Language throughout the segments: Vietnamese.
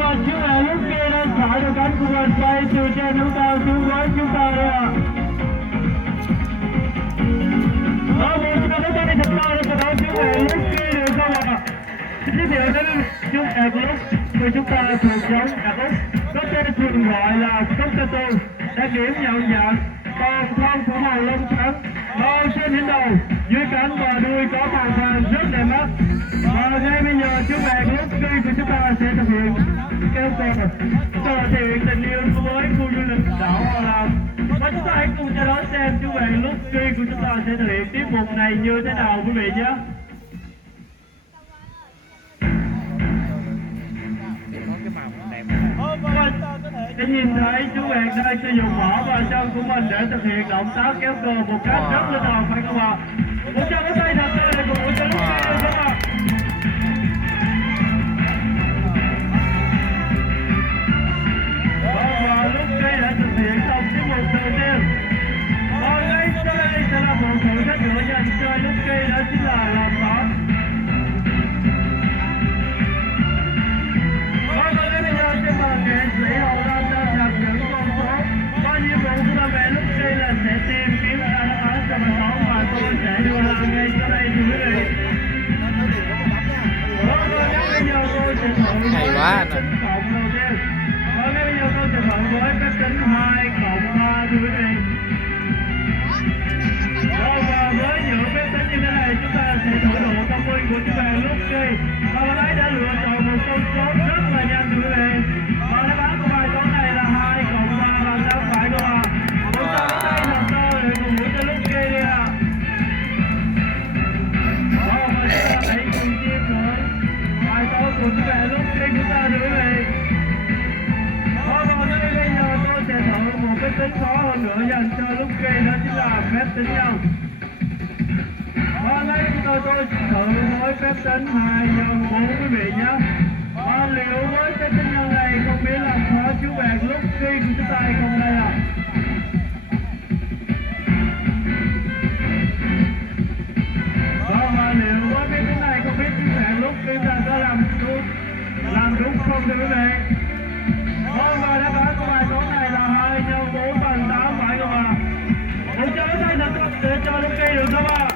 và chú mẹ lúc kia đang thả đôi cánh của mình bay từ trên núi cao xuống với chúng ta đây ạ. Một chúng ta đến đây thật cao để đón chú mẹ lúc kia được không ạ? Xin giới thiệu đến chú mẹ của lúc của chúng ta thuộc giống đặc úc, có tên thường gọi là cockatoo, đặc điểm nhận dạng toàn thân của màu lông trắng, màu trên đỉnh đầu, dưới cánh và đuôi có màu vàng rất đẹp mắt. Và ngay bây giờ chú mẹ của lúc kia của chúng ta sẽ thực hiện kêu cờ trò chuyện tình yêu với khu du lịch đảo Hoa Lam. Và chúng ta hãy cùng chờ đón xem chú mẹ lúc kia của chúng ta sẽ thực hiện tiết mục này như thế nào quý vị nhé. Để nhìn thấy chú bạn đang sử dụng mỏ và chân của mình để thực hiện động tác kéo cờ một cách rất linh hoạt phải không ạ? Một chân cái tay thật tươi để cùng cho lúc kia được không ạ? Và lúc kia đã thực hiện xong tiết mục đầu tiên. Và ngay sau đây sẽ là một thử thách nữa dành cho lúc kia, đó chính là làm mỏ. Và ngay bây giờ xin mời nghệ sĩ Hồng Lam đang đặt những con số. Và nhiệm vụ của ba mẹ lúc kia là sẽ tìm kiếm ra đáp án cho bài toán mà tôi sẽ đưa ra ngay sau đây thưa quý vị. Và ngay bây giờ tôi sẽ thử với phép tính cộng đầu tiên. Và ngay bây giờ tôi sẽ thử với phép tính 2 cộng 3 thưa quý vị. Và với những phép tính như thế này chúng ta sẽ thử độ thông minh của chú bạn lúc kia. Và bạn ấy đã lựa chọn một con số rất là nhanh thưa quý vị. Và đáp án của bài toán này là 2 cộng 3 là đáp phải của bạn. Một tràng pháo tay thật to để cùng mũi cho lúc kia đi ạ. Và chúng ta hãy cùng chia sẻ bài toán của chú bạn lúc kia chúng ta thưa quý vị. Và ngay bây giờ tôi sẽ thử một phép tính khó hơn nữa dành cho lúc kia, đó chính là phép tính nhân. Và ngay bây giờ tôi sẽ thử với phép tính 2 nhân 4 quý vị nhé. Và liệu với phép tính nhân này không biết làm khó chú bạn lúc kia của chúng ta hay không đây ạ? Và liệu với phép tính này không biết chú bạn lúc kia ta có làm đúng không thưa quý vị? Và đáp án của bài toán này là 2 nhân 4 bằng 8 phải không ạ? Một cho tay thật tốt để cho lúc kia được không ạ?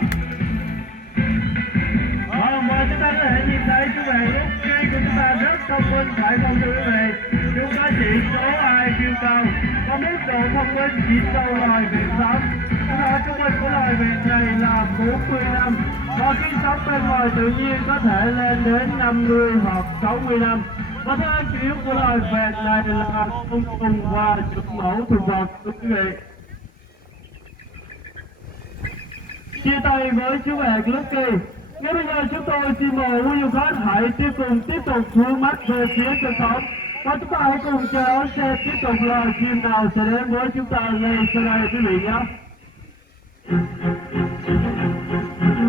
Và chúng ta có thể nhìn thấy chú bạn lúc kia của chúng ta rất thông minh phải không thưa quý vị? Chúng ta chỉ số IQ cao, có mức độ thông minh chỉ sau loài vẹn sống. Chúng ta trung bình của loài vẹn này là 40 năm. Và khi sống bên ngoài tự nhiên có thể lên đến 50 hoặc 60 năm. Và thức ăn chủ yếu của loài vẹn này là côn trùng và thực mẫu thực vật thưa quý vị. Chia tay với chú mẹ Lucky. Ngay bây giờ chúng tôi xin mời quý du khách hãy tiếp tục hướng mắt về phía sân khấu. Và chúng ta hãy cùng chờ đón xem tiếp tục loài chim nào sẽ đến với chúng ta ngay sau đây quý vị nhé.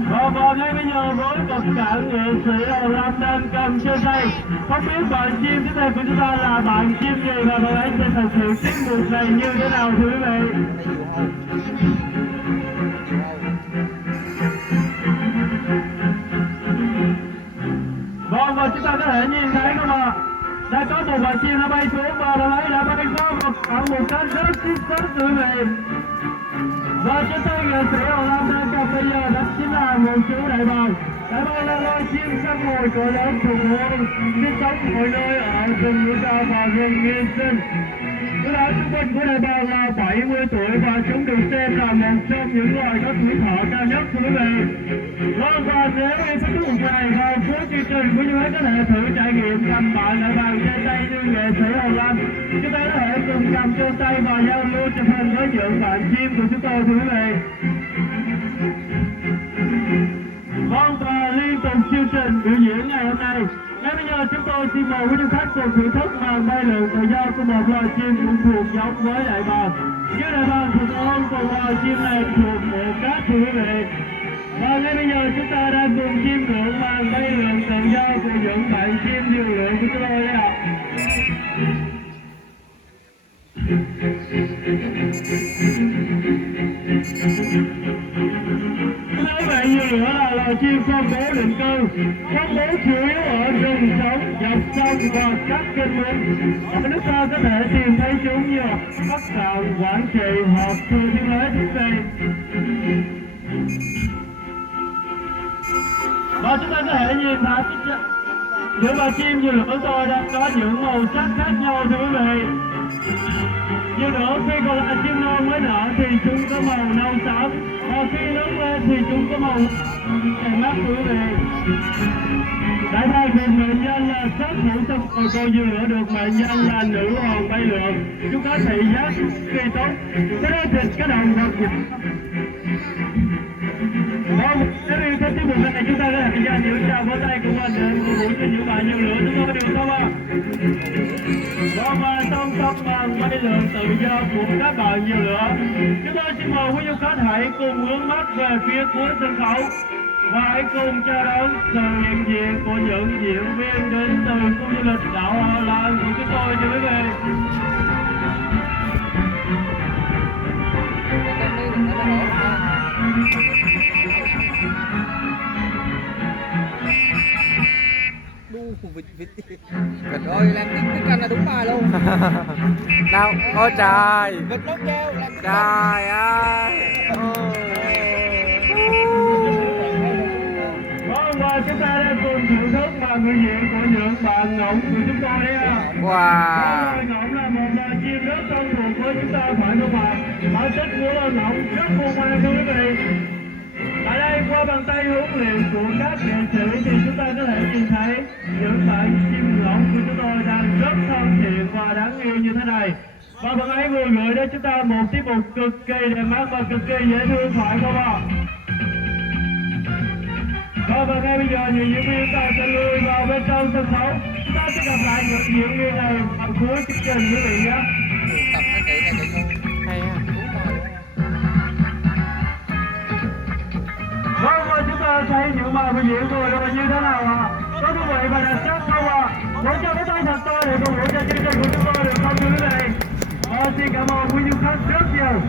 Và ngay bây giờ với tất cả nghệ sĩ Hồng Lam đang cầm trên tay, không biết bạn chim tiếp theo của chúng ta là bạn chim gì và bạn ấy sẽ thực hiện tiết mục này như thế nào thưa quý vị. Và chúng ta có thể nhìn thấy không ạ? Đã có một bạn chim đã bay xuống và bạn ấy đã bay qua một cách rất xuất sắc thưa quý vị. Và trên tay nghệ sĩ Hồng Lam đang cầm bây giờ đó chính là một chú đại bàng. Đại bàng là loài chim săn mồi cỡ lớn thuộc nguồn, sinh sống mọi nơi ở rừng núi cao và rừng nguyên sinh. Tuổi thọ trung bình của đại bàng là 70 tuổi và chúng được xem là một trong những loài có tuổi thọ cao nhất thưa quý vị. Và nếu em thích thú này vào cuối chương trình, quý vị có thể thử trải nghiệm cầm bạn đại bàng trên tay như nghệ sĩ Hồng Lam. Chúng ta có thể cùng cầm trên tay và giao lưu chụp hình với những bạn chim của chúng tôi thưa quý vị. Và liên tục chương trình biểu diễn ngày hôm nay. Ngay bây giờ chúng tôi xin mời quý du khách cùng thưởng thức màn bay lượn tự do của một loài chim cũng thuộc giống với đại bàng. Như đại bàng thuộc ôn cùng loài chim này thuộc bộ cát thưa quý vị. Và ngay bây giờ chúng ta đang cùng chiêm ngưỡng màn bay lượn tự do của những bạn chim điều lượn của chúng tôi đấy ạ. Mấy bạn như nữa là loài chim phong bố định cư, phong bố chủ yếu ở rừng sống dọc sông và các kênh mương. Chúng ta có thể tìm thấy chúng như Bắc Cạn, Quảng Trị, hoặc Thừa Thiên Huế, quý vị. Và chúng ta có thể nhìn thấy những loài chim như lửa tôi đang có những màu sắc khác nhau, thưa quý vị. Như nữa khi còn là chim non mới nở thì chúng có màu nâu xám, và khi lớn lên thì chúng có màu vàng mắt, quý vị. Tại sao thì mệnh danh là sát thủ sông Cầu Cô Dư Lửa được mệnh danh là nữ hoàng bay lượn. Chúng có thị giác kỳ tốt, cái đó thịt cái đồng vật dịch. Vâng, nếu yêu thích tiết mục này chúng ta có thể dành những tràng vỗ tay của mình để phục vụ cho những bạn như lửa chúng tôi được không ạ? Vâng, và trong tấm bằng bay lượn tự do của các bạn như lửa, chúng tôi xin mời quý du khách hãy cùng hướng mắt về phía cuối sân khấu và hãy cùng chào đón sự hiện diện của những diễn viên đến từ khu du lịch đảo Hoa Lan của chúng tôi, thưa quý vị. Vịt ơi, làm tiếng Anh là đúng bài luôn. Đâu, ôi trời. Vịt nó kêu làm tiếng Trời ơi. Vâng, và chúng ta đã cùng thưởng thức màn biểu diễn của những bạn ngỗng của chúng tôi đấy ạ. Wow. Ngỗng là một loài chim rất thân thuộc với chúng ta, phải không ạ? Bản chất của loài ngỗng rất khôn ngoan, thưa quý vị. Tại đây, qua bàn tay huấn luyện của các nghệ sĩ thì chúng ta có thể nhìn thấy những bạn chim ngỗng của chúng tôi đang rất thân thiện và đáng yêu như thế này. Và bạn ấy vừa gửi đến chúng ta một tiết mục cực kỳ đẹp mắt và cực kỳ dễ thương, phải không ạ? Và ngay bây giờ những diễn viên ta sẽ lui vào bên trong sân khấu. Chúng ta sẽ gặp lại những diễn viên này vào cuối chương trình, quý vị nhé. tập nó chạy này chạy ngu. Hay ha. Vâng, và chúng ta thấy những màn biểu diễn vừa rồi như thế nào ạ? Có thú vị và đặc sắc không ạ? Hãy cho cái tay thật to để cùng hỗ trợ chương trình của chúng tôi được không, thưa quý vị? Xin cảm ơn quý du khách rất nhiều.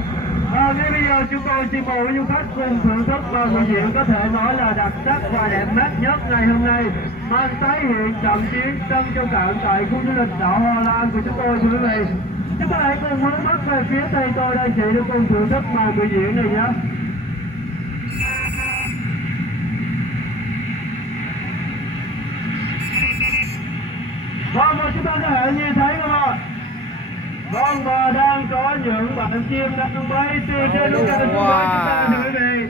Ngay bây giờ chúng tôi xin mời quý du khách cùng thưởng thức màn biểu diễn có thể nói là đặc sắc và đẹp mắt nhất ngày hôm nay, mang tái hiện trận chiến Tân Châu Cạn tại khu du lịch đảo Hoa Lan của chúng tôi, thưa quý vị. Chúng ta hãy cùng hướng mắt về phía tay tôi đây chị để cùng thưởng thức màn biểu diễn này nhé. Vâng, và chúng ta có thể nhìn thấy không ạ? Vâng, và đang có những bạn chim đang bay từ trên núi cao xuống với chúng ta, thưa quý vị.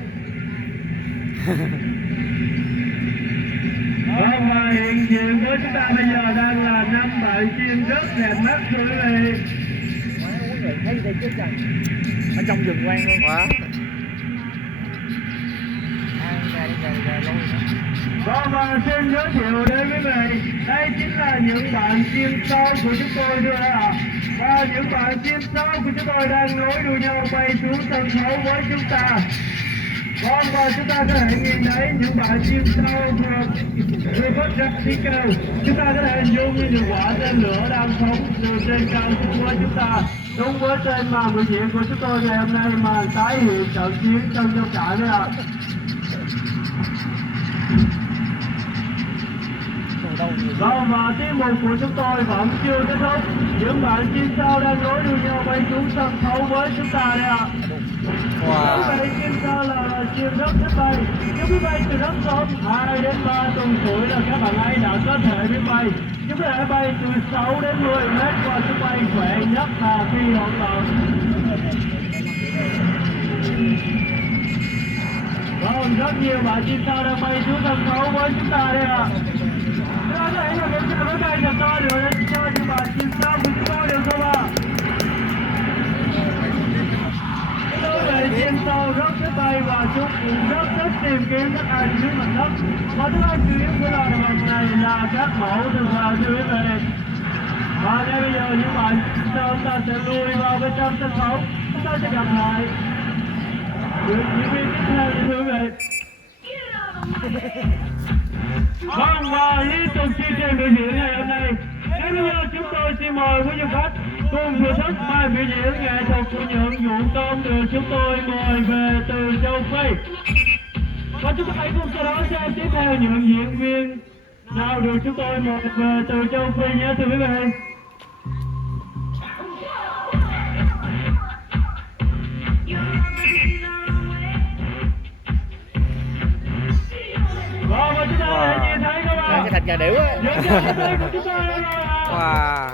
Vâng, và hiện diện với chúng ta bây giờ đang là 5 bạn chim rất đẹp mắt, thưa quý vị. Thấy đây chứ trời. Ở trong rừng quen luôn. Quá. Vâng, và xin giới thiệu đến quý vị, đây chính là những bạn chim sâu của chúng tôi, thưa ạ. Và những bạn chim sâu của chúng tôi đang nối đuôi nhau bay xuống sân khấu với chúng ta. Vâng, và chúng ta có thể nhìn thấy những bạn chim sâu vừa phát ra tiếng kêu. Chúng ta có thể hình dung như những quả tên lửa đang phóng từ trên cao xuống với chúng ta. Đúng với tên màn biểu diễn của chúng tôi ngày hôm nay, màn tái hiện trận chiến Tân Châu Cạn đấy ạ. Vâng, và tiết mục của chúng tôi vẫn chưa kết thúc. Những bạn chim sao đang nối đuôi nhau bay xuống sân khấu với chúng ta đây ạ. Wow. Quý vị, chim sao là chim rất thích bay. Nếu biết bay từ rất sớm, 2 đến 3 tuần tuổi là các bạn ấy đã có thể biết bay. Chúng có thể bay từ 6 đến 10 mét và chúng bay khỏe nhất là khi hỗn loạn. Vâng, rất nhiều bạn chim sao đang bay xuống sân khấu với chúng ta đây ạ. Chúng ta có thể là một tràng vỗ tay thật to được lên cho những bạn chim sao của chúng tôi được không ạ? Chim sâu rất thích bay và chúng cũng rất thích tìm kiếm thức ăn dưới mặt đất. Và thức ăn chủ yếu của loài động vật này là các mẫu thực vật, thưa quý vị. Và ngay bây giờ những bạn chim sâu chúng ta sẽ lùi vào bên trong sân khấu. Chúng ta sẽ gặp lại những diễn viên tiếp theo, thưa quý vị. Vâng, và liên tục chương trình biểu diễn ngày hôm nay. Ngay bây giờ chúng tôi xin mời quý du khách cùng thưởng thức màn biểu diễn nghệ thuật của những vũ công được chúng tôi mời về từ châu Phi. Và chúng ta hãy cùng sau đó xem tiếp theo những diễn viên Nào được chúng tôi một về từ châu Phi nhé thưa quý vị. Và chúng ta hãy nhìn thấy các bạn. Cái thạch gà điểu á. Những cái tay của chúng ta đây là Wow.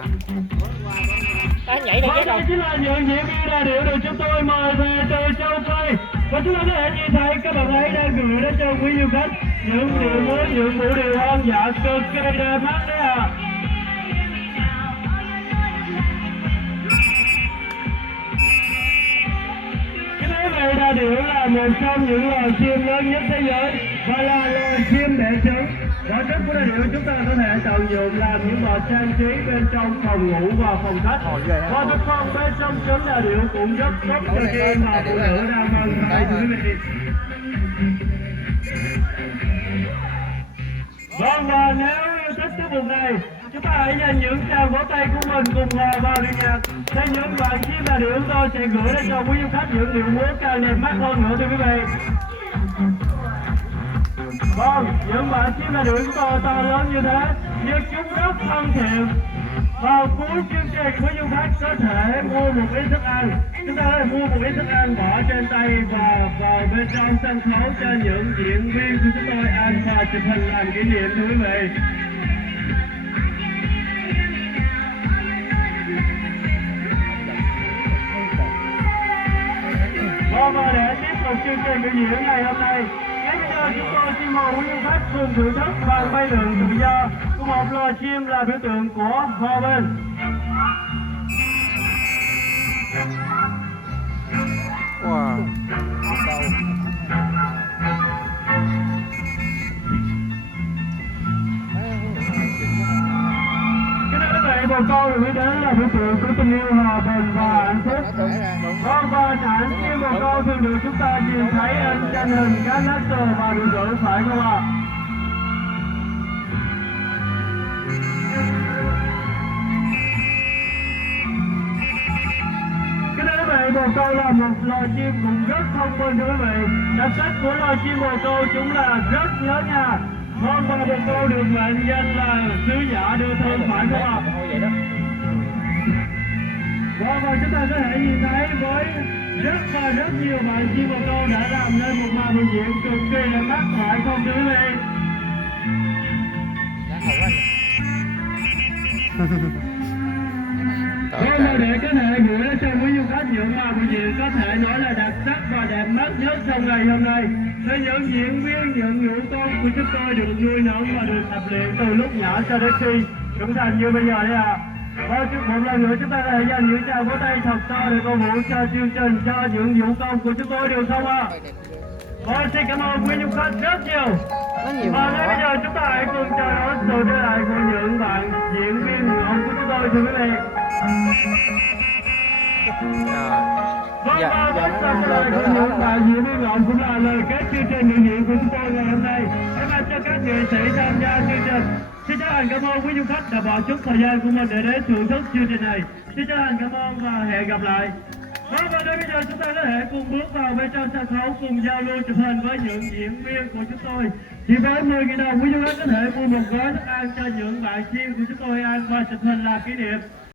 Ta nhảy đây và chết đây rồi. chính là những diễn viên đà điểu được chúng tôi mời về từ châu Phi. Và chúng ta có thể nhìn thấy các bạn ấy đang gửi đến cho quý du khách những điệu mới, những vũ điệu hoang dã cực kỳ đẹp mắt đấy ạ. Cái thế này đà điểu là một trong những loài chim lớn nhất thế giới và là loài chim đẻ trứng. Vỏ trứng của đà điểu chúng ta có thể tận dụng làm những vật trang trí bên trong phòng ngủ và phòng khách. Và thực phẩm bên trong trứng đà điểu cũng rất tốt cho khi mà phụ nữ đang mang thai quý vị. Vâng, và nếu yêu thích tiết mục này, chúng ta hãy dành những tràng vỗ tay của mình cùng hòa vào điệu nhạc. Để những bạn chim đà điểu tôi sẽ gửi đến cho quý du khách những điệu múa càng đẹp mắt hơn nữa thưa quý vị. Vâng, những bạn chim đà điểu của tôi to lớn như thế, nhưng chúng rất thân thiện. Vào cuối chương trình, quý du khách có thể mua một ít thức ăn. Chúng ta có thể mua một ít thức ăn bỏ trên tay và vào bên trong sân khấu cho những diễn viên của chúng tôi ăn và chụp hình làm kỷ niệm thưa quý vị. Và để tiếp tục chương trình biểu diễn ngày hôm nay, ngay bây giờ chúng tôi xin mời quý du khách cùng thưởng thức màn bay lượn tự do của một loài chim là biểu tượng của hòa bình. Wow. Cái này các bạn bồ câu được biết đến là biểu tượng của tình yêu hòa bình và hạnh phúc. Vâng, và sản chim bồ câu thường được chúng ta nhìn thấy trên tranh hình cá Nestor và biểu tượng phải không ạ? Cái này các bạn bồ câu là một loài chim cũng rất thông minh thưa quý vị. Đặc sắc của loài chim bồ câu chúng là rất nhớ nhà. Vâng, và bồ câu được mệnh danh là sứ giả đưa thơm phải không ạ? Và chúng ta có thể nhìn thấy với rất nhiều bạn chim bồ câu đã làm nên một màn biểu diễn cực kỳ đẹp mắt phải không thưa quý vị? Vâng, và để có thể gửi đến cho quý du khách những màn biểu diễn có thể nói là đặc sắc và đẹp mắt nhất trong ngày hôm nay. Với những diễn viên, những ngũ con của chúng tôi được nuôi nấng và được tập luyện từ lúc nhỏ cho đến khi trưởng thành như bây giờ đấy ạ. Và một lần nữa chúng ta có thể dành những tràng vỗ tay thật to để cổ vũ cho chương trình, cho những vũ công của chúng tôi được không ạ? Vâng, xin cảm ơn quý du khách rất nhiều. Và ngay bây giờ chúng ta hãy cùng chào đón sự trở lại của những bạn diễn viên ngọn của chúng tôi thưa quý vị. Vâng, và với sự trở lại của những bạn diễn viên ngọn cũng là lời kết chương trình biểu diễn của chúng tôi ngày hôm nay. Em anh cho các nghệ sĩ tham gia chương trình. Xin chân thành cảm ơn quý du khách đã bỏ chút thời gian của mình để đến thưởng thức chương trình này. Xin chân thành cảm ơn và hẹn gặp lại. Vâng, và bây giờ chúng ta có thể cùng bước vào bên trong sân khấu cùng giao lưu chụp hình với những diễn viên của chúng tôi. Chỉ với 10.000 đồng, quý du khách có thể mua một gói thức ăn cho những bạn chim của chúng tôi ăn và chụp hình làm kỷ niệm.